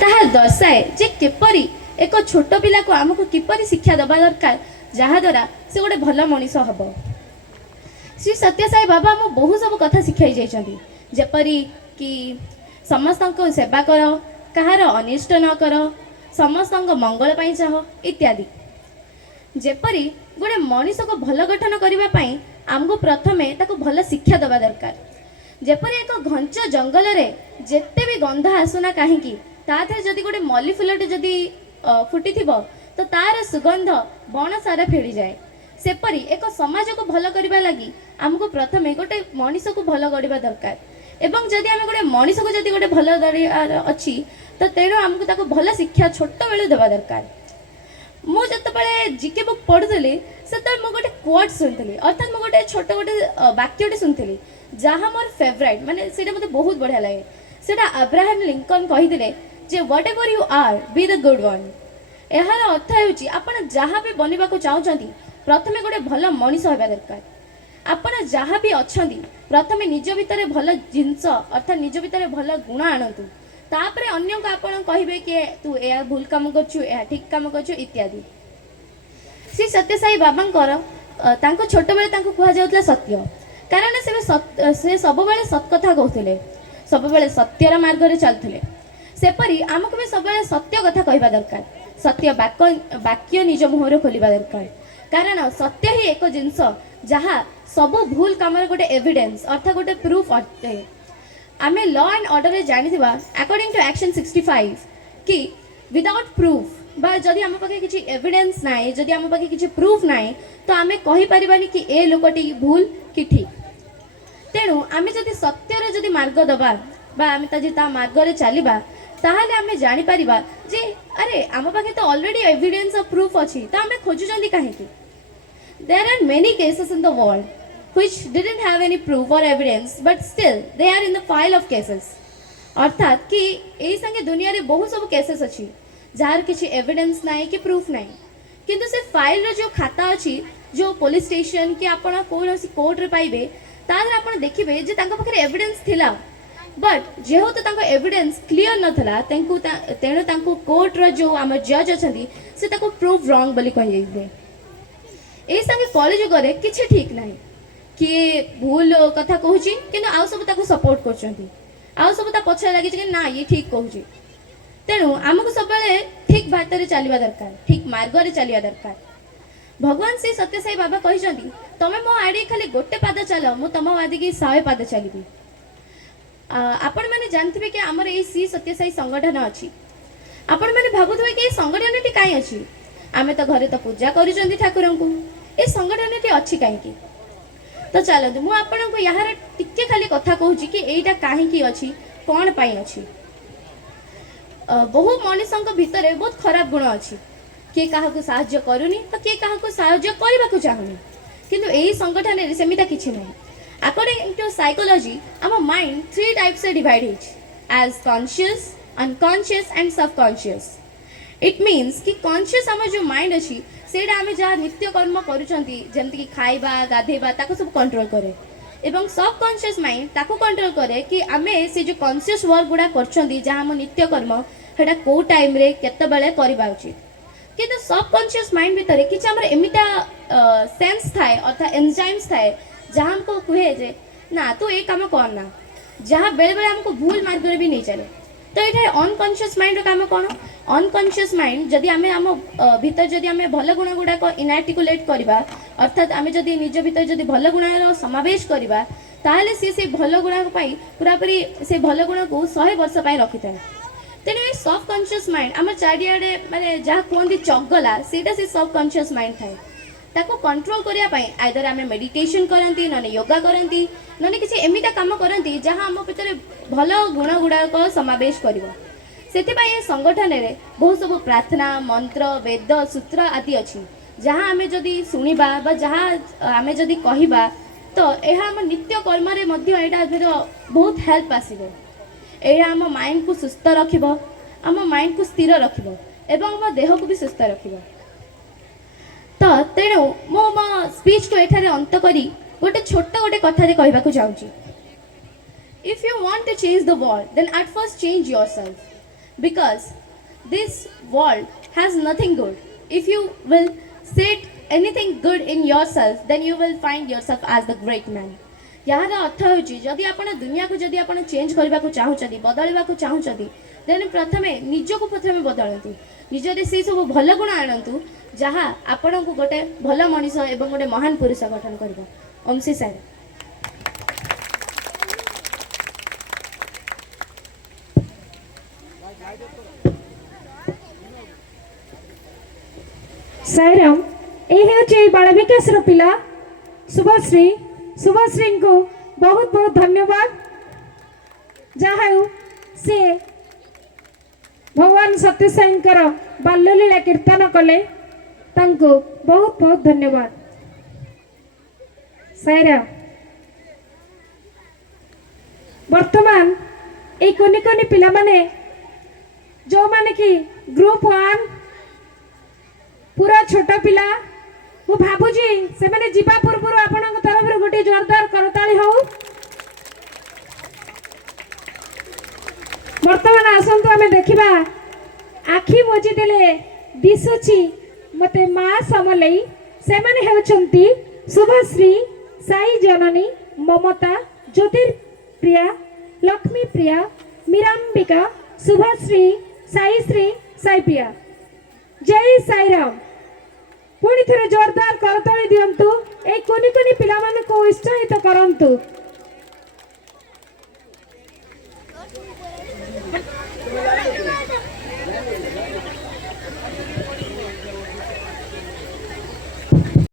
ତାହା ଦର୍ଶାଏ ଯେ କିପରି ଏକ ଛୋଟ ପିଲାକୁ ଆମକୁ କିପରି ଶିକ୍ଷା ଦେବା ଦରକାର ଯାହାଦ୍ୱାରା ସେ ଗୋଟେ ଭଲ ମଣିଷ ହେବ। ଶ୍ରୀ ସତ୍ୟସାଇ ବାବା ଆମକୁ ବହୁ ସବୁ କଥା ଶିଖାଇ ଯାଇଛନ୍ତି, ଯେପରି କି ସମସ୍ତଙ୍କୁ ସେବା କର, କାହାର ଅନିଷ୍ଟ ନ କର, ସମସ୍ତଙ୍କ ମଙ୍ଗଳ ପାଇଁ ଚାହ ଇତ୍ୟାଦି। ଯେପରି ଗୋଟେ ମଣିଷକୁ ଭଲ ଗଠନ କରିବା ପାଇଁ ଆମକୁ ପ୍ରଥମେ ତାକୁ ଭଲ ଶିକ୍ଷା ଦେବା ଦରକାର। ଯେପରି ଏକ ଘଞ୍ଚ ଜଙ୍ଗଲରେ ଯେତେ ବି ଗନ୍ଧ ଆସୁନା କାହିଁକି ତା ଦେହରେ ଯଦି ଗୋଟେ ମଲ୍ଲି ଫୁଲଟେ ଯଦି ଫୁଟିଥିବ ତ ତାର ସୁଗନ୍ଧ ବଣ ସାରା ଫେଳିଯାଏ। ସେପରି ଏକ ସମାଜକୁ ଭଲ କରିବା ଲାଗି ଆମକୁ ପ୍ରଥମେ ଗୋଟେ ମଣିଷକୁ ଭଲ ଗଢ଼ିବା ଦରକାର। ଏବଂ ଯଦି ଆମେ ଗୋଟେ ମଣିଷକୁ ଯଦି ଗୋଟେ ଭଲ ଗଢ଼ିବାର ଅଛି ତ ତେଣୁ ଆମକୁ ତାକୁ ଭଲ ଶିକ୍ଷା ଛୋଟବେଳୁ ଦେବା ଦରକାର। ମୁଁ ଯେତେବେଳେ ଜିକେ ବୁକ୍ ପଢ଼ୁଥିଲି ସେତେବେଳେ ମୁଁ ଗୋଟେ କୋଟ୍ ଶୁଣିଥିଲି, ଅର୍ଥାତ୍ ମୁଁ ଗୋଟେ ଛୋଟ ଗୋଟେ ବାକ୍ୟଟେ ଶୁଣିଥିଲି ଯାହା ମୋର ଫେଭରାଇଟ୍, ମାନେ ସେଇଟା ମୋତେ ବହୁତ ବଢ଼ିଆ ଲାଗେ। ସେଇଟା ଆବ୍ରାହମ୍ ଲିଙ୍କନ୍ କହିଥିଲେ ଯେ whatever you are be the good one. ଏହାର ଅର୍ଥ ହେଉଛି ଆପଣ ଯାହା ବି ବନିବାକୁ ଚାହୁଁଛନ୍ତି ପ୍ରଥମେ ଗୋଟେ ଭଲ ମଣିଷ ହେବା ଦରକାର। ଆପଣ ଯାହା ବି ଅଛନ୍ତି ପ୍ରଥମେ ନିଜ ଭିତରେ ଭଲ ଜିନିଷ ଅର୍ଥାତ୍ ନିଜ ଭିତରେ ଭଲ ଗୁଣ ଆଣନ୍ତୁ, ତାପରେ ଅନ୍ୟକୁ ଆପଣ କହିବେ କି ତୁ ଏହା ଭୁଲ କାମ କରୁଛୁ, ଏହା ଠିକ୍ କାମ କରୁଛୁ ଇତ୍ୟାଦି। ଶ୍ରୀ ସତ୍ୟସାଇ ବାବାଙ୍କର ତାଙ୍କୁ ଛୋଟବେଳେ ତାଙ୍କୁ କୁହାଯାଉଥିଲା ସତ୍ୟ, କାରଣ ସେ ସବୁବେଳେ ସତ୍ କଥା କହୁଥିଲେ, ସବୁବେଳେ ସତ୍ୟର ମାର୍ଗରେ ଚାଲୁଥିଲେ। ସେପରି ଆମକୁ ବି ସବୁବେଳେ ସତ୍ୟ କଥା କହିବା ଦରକାର, ସତ୍ୟ ବାକ୍ୟ ନିଜ ମୁହଁରୁ ଖୋଲିବା ଦରକାର, କାରଣ ସତ୍ୟ ହିଁ ଏକ ଜିନିଷ ଯାହା ସବୁ ଭୁଲ କାମର ଗୋଟେ ଏଭିଡେନ୍ସ ଅର୍ଥାତ୍ ଗୋଟେ ପ୍ରୁଫ୍ ଅଟେ। ଆମେ ଲ ଆଣ୍ଡ ଅର୍ଡ଼ରରେ ଜାଣିଥିବା ଆକର୍ଡିଂ ଟୁ ଆକ୍ସନ୍ 65 କି ୱିଦାଉଟ୍ ପ୍ରୁଫ୍ ବା ଯଦି ଆମ ପାଖେ କିଛି ଏଭିଡେନ୍ସ ନାହିଁ, ଯଦି ଆମ ପାଖେ କିଛି ପ୍ରୁଫ୍ ନାହିଁ ତ ଆମେ କହିପାରିବାନି କି ଏ ଲୋକଟି ଭୁଲ କି ଠିକ୍। ତେଣୁ ଆମେ ଯଦି ସତ୍ୟର ଯଦି ମାର୍ଗ ଦେବା ବା ଆମେ ଯଦି ତା ମାର୍ଗରେ ଚାଲିବା ତାହେଲେ ଆମେ ଜାଣିପାରିବା ଯେ ଆରେ ଆମ ପାଖେ ତ ଅଲରେଡ଼ି ଏଭିଡେନ୍ସ ଅଫ୍ ପ୍ରୁଫ୍ ଅଛି, ତ ଆମେ ଖୋଜୁଛନ୍ତି କାହିଁକି। There are many cases in the world which didn't have any proof or evidence but still they are in the file of cases। अर्थात कि यही संगे दुनिया रे बहुत सब केसेस अच्छी जार किसी एविडेंस नहीं कि प्रूफ नहीं, किंतु से फाइल रो जो खाता अच्छी जो पुलिस स्टेशन कि आपण कोनोसी कोर्ट रे पाइबे तादर आपण देखिबे जे तांका पाखरे एविडेंस थिला, बट जेहेतु तांको एविडेंस क्लियर नथला तेणु तांको कोर्ट रो जो आम जज अछंती से ताको प्रूफ रॉन्ग बोली कहि जाइबे। एही संगे कलिजुग रे किछि ठीक नाही किए भूल कथा कहूची किंतु आउ सब ताको सपोर्ट करछंती, आउ सब ता पछे लागि कि ना ये ठीक कहूची। तेणु आमको सब ठीक बाटर चलवा दरकार, ठीक मार्ग रे चलवा दरकार। भगवान श्री सत्यसाई बाबा कहते तमे मो आड़े खाली गोटे पाद चल मु तुम आदि की 100 पाद चलि। आपण मैंने जानते कि आमर ये श्री सत्यसाई संगठन अच्छी, आपण मैंने भावुवे कि संगठन टी कहीं अच्छी, आम तो घरे तो पूजा कर ठाकुर को ये संगठन टी अच्छी कहीं। तो चलते मुझे यार टिके खाली कथा कहूँ कि यहीटा कहीं अच्छी कौन पाई अच्छी। बहु मनीषों भितर बहुत खराब गुण अच्छी, किए क्या साहाय्य करूनी तो किए क्या साहाय्य करने को चाहूनी, किंतु यही संगठन में सेमिता किसी ना। अकॉर्डिंग टू साइकोलॉजी आम माइंड 3 टाइप्स से divide as conscious, unconscious and subconscious. It means कि कॉन्शियस आम जो माइंड अच्छी से आम जहाँ नित्य कर्म करमती खाइबा गाधेबा ताको सब कंट्रोल करे, एवं सबकॉन्शियस माइंड ताको कंट्रोल करे कि आमे से जो कॉन्शियस वर्क गुड़ा करछंती जहाँ आम नित्य कर्म हेटा को टाइम रे केतेबेले करबा उचित। किंतु सबकॉन्शियस माइंड भीतर किछि हमर एमिता सेंस थाए अर्थात एंजाइम्स थाए जहाँ हमको कहे जे ना तू ये काम करना, जहाँ बेले बेले हमको भूल मार्ग भी नहीं चले। तो ये अनकॉन्शियस माइंड काम कौन, अनकॉन्शियस माइंड जदि आम भीतर जदि आम भल गुण गुड़ाक इनआर्टिकुलेट करवा अर्थात आम जदि निज भीतर जदि भल गुण समावेश करवा ताहले से भल गुण पूरापूरी से भल गुण को 100 वर्ष रखी था। तेणु ये सबकॉन्शियस माइंड आम चारिआडे माने जहाँ कहते चगला सेटा से सबकॉन्शियस माइंड थाए, ताको कंट्रोल करने आइदर आम मेडिटेशन करती ना योगा करती ना किसी एमिता काम करती जहाँ आम भीतर भल गुण गुड़ाक समावेश कर। से संगठन में बहुत सब प्रार्थना मंत्र वेद सूत्र आदि अच्छी जहाँ आम जदि शुणा जहाँ आम जदि कहवा तो यह आम नित्य कर्म बहुत हेल्प आसो। यह आम माइंड को सुस्थ रखिब, आम माइंड को स्थिर रखिब एवं आम देह को भी सुस्थ रखिब। तो तेणु मो स्पीच को एठारे अंत करी गोटे छोट गोटे कथा कहवाक चाहूँगी। If you want to change the world then at first change yourself. because this world has nothing good. If you will set anything good in yourself, then you will find yourself as the great man. यार अर्थ होची जदि आपण दुनिया को जदि आपण change करबा को चाहुचदी बदलबा को चाहुचदी देन प्रथमे निज को प्रथमे बदलंतु निजरे से सब भल गुण आणंतु जहा आपण को गोटे भल मनीष एवं गोटे महान पुरुष गठन करबा। ओम श्री साई। साईराम ये बाल विकास पिला शुभश्री को बहुत बहुत धन्यवाद जहाँ से भगवान सत्य साई बाल्यलीला कीर्तन कले तांको बहुत बहुत धन्यवाद। साईराम वर्तमान ये कोनी कोनी पिला माने जो माने कि ग्रुप 1 पूरा छोट पिला मु भाबुजी से माने जीवा पूर्व आपण तरफ गोटे जोरदार करताली हो। वर्तमान आसंतु आमे देखिबा आखि मोजी देले दिसुची मते मां समलई से माने हेउचंती शुभश्री साई जननी ममता ज्योतिर्प्रिया लक्ष्मी प्रिया मीरांबिका शुभश्री साई प्रिया। जय साईराम। पुणी थे जोरदार करताली दिंतु ए कोनी कोनी पिला मानक उत्साहित करंतु।